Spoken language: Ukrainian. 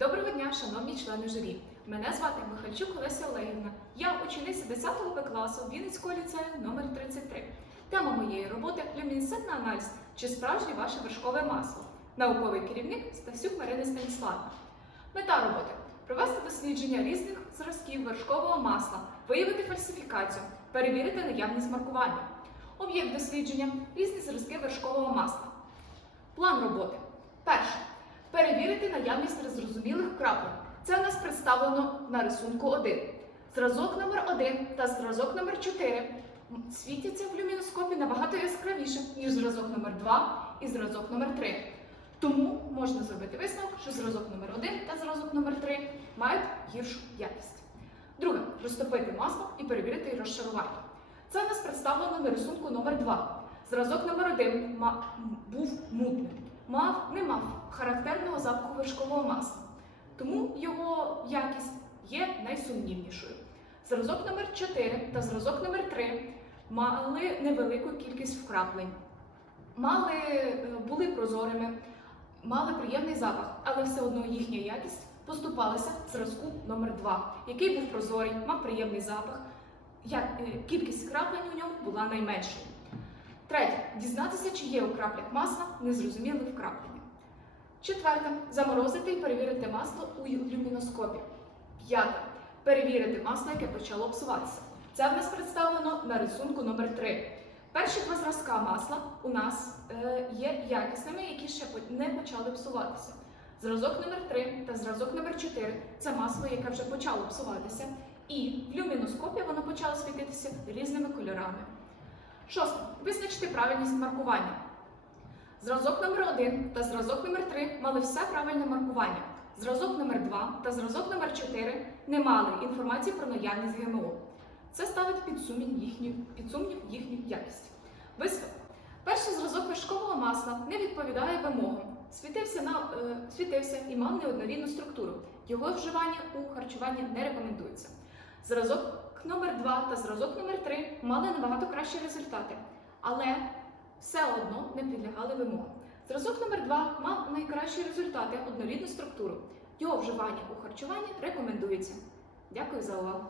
Доброго дня, шановні члени журі. Мене звати Михальчук Олеся Олегівна. Я учениця 10 Б класу Вінницького ліцею номер 33. Тема моєї роботи люмінесцентний аналіз чи справжнє ваше вершкове масло. Науковий керівник Стасюк Марина Станіславна. Мета роботи провести дослідження різних зразків вершкового масла, виявити фальсифікацію, перевірити наявність маркування. Об'єкт дослідження різні зразки вершкового масла. План роботи. Перше. Перевірити наявність незрозумілих крапок. Це у нас представлено на рисунку 1. Зразок номер 1 та зразок номер 4 світяться в люміноскопі набагато яскравіше, ніж зразок номер 2 і зразок номер 3. Тому можна зробити висновок, що зразок номер 1 та зразок номер 3 мають гіршу якість. Друге розтопити масло і перевірити розшарування. Це у нас представлено на рисунку номер 2. Зразок номер 1 був мутним, мав, не мав характерного запаху вершкового масла, тому його якість є найсумнівнішою. Зразок номер 4 та зразок номер 3 мали невелику кількість вкраплень, мали, е, були прозорими, мали приємний запах, але все одно їхня якість поступалася зразку номер 2 який був прозорий, мав приємний запах. Як, е, кількість вкраплень у ньому була найменшою. Третє. Дізнатися, чи є у краплях масла незрозумілі вкраплення. Четверте. Заморозити і перевірити масло у люміноскопі. П'яте. Перевірити масло, яке почало псуватися. Це в нас представлено на рисунку номер 3 Перші два зразка масла у нас е, є якісними, які ще не почали псуватися. Зразок номер 3 та зразок номер 4 це масло, яке вже почало псуватися, і в люміноскопі воно почало світитися різними кольорами. Шосте. Визначити правильність маркування. Зразок номер 1 та зразок номер 3 мали все правильне маркування. Зразок номер 2 та зразок номер 4 не мали інформації про наявність ГМО. Це ставить під сумнів їхню, під сумнів їхню якість. Висновок. Перший зразок вершкового масла не відповідає вимогам. Світився, на, е, світився і мав неоднорідну структуру. Його вживання у харчуванні не рекомендується. Зразок номер 2 та зразок номер 3 мали набагато кращі результати, але все одно не підлягали вимогам. Зразок номер 2 мав найкращі результати, однорідну структуру. Його вживання у харчуванні рекомендується. Дякую за увагу.